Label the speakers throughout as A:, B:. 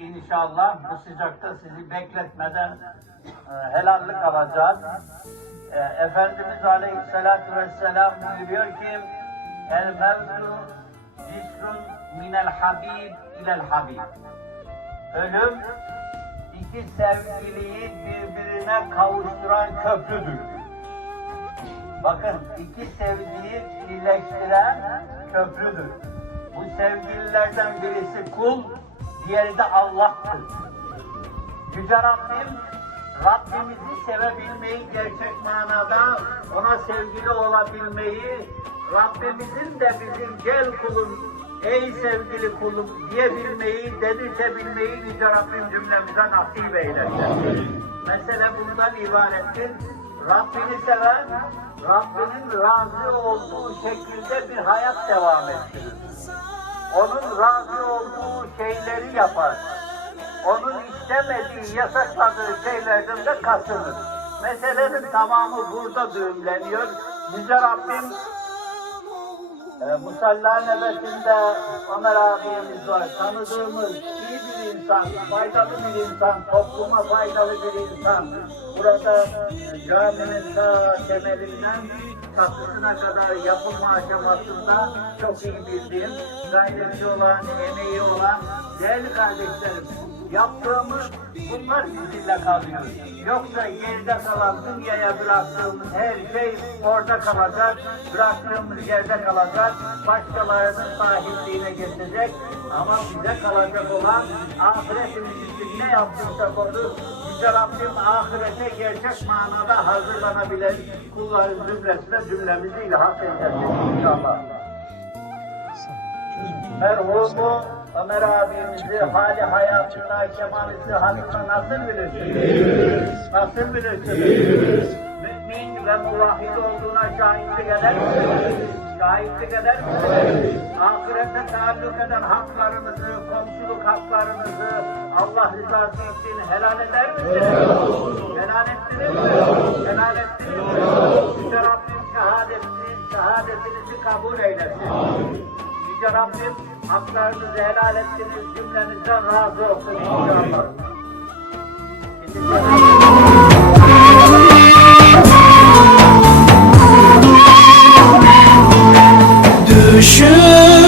A: inşallah bu sıcakta sizi bekletmeden e, helallik alacağız. E, Efendimiz Aleyhisselatü Vesselam buyuruyor ki El mevzu cisrun minel habib ilel habib. Ölüm iki sevgiliyi birbirine kavuşturan köprüdür. Bakın iki sevgiyi birleştiren köprüdür. Bu sevgililerden birisi kul, diğeri de Allah'tır. Yüce Rabbim, Rabbimizi sevebilmeyi gerçek manada ona sevgili olabilmeyi, Rabbimizin de bizim gel kulum, ey sevgili kulum diyebilmeyi, dedirtebilmeyi Yüce Rabbim cümlemize nasip eylesin. Mesele bundan ibarettir. Rabbini seven, Rabbinin razı olduğu şekilde bir hayat devam ettirir. Onun razı olduğu şeyleri yapar. Onun istemediği, yasakladığı şeylerden de kaçınır. Meselenin tamamı burada düğümleniyor. Yüce Rabbim e, Musalla nöbetinde Ömer abimiz var. Tanıdığımız iyi bir insan, faydalı bir insan, topluma faydalı bir insan. Burada e, caminin ta temelinden kapısına kadar yapılma aşamasında çok iyi bildiğim, gayreti olan, emeği olan değerli kardeşlerim. Yaptığımız bunlar sizinle kalıyor. Yoksa geride kalan dünyaya bıraktığımız her şey orada kalacak. Bıraktığımız yerde kalacak. Başkalarının sahipliğine geçecek. Ama bize kalacak olan ahiretimiz için ne yaptıysak onu Yüce Rabbim ahirete gerçek manada hazırlanabilen kulların zümresine cümlemizi ilhak edecek inşallah. Merhumu Ömer abimizi hali hayatına, kemali sıhhatına nasıl bilirsiniz? Nasıl bilirsiniz? Mümin ve muvahhid olduğuna şahitlik eder misiniz? Şahitlik eder misiniz? Ahirete taalluk eden haklarınızı, komşuluk haklarınızı Allah rızası için helal eder misiniz? Helal ettiniz mi? Helal ettiniz mi? Yüce Rabbim şehadetiniz, şehadetinizi kabul eylesin. Yüce Rabbim haklarınızı helal ettiniz cümlenizden razı olsun inşallah.
B: true.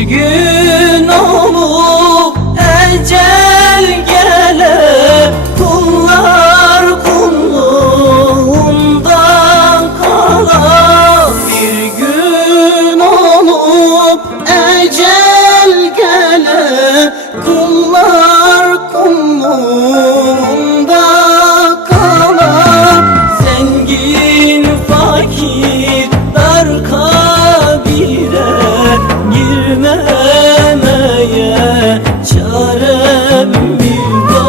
B: Bir gün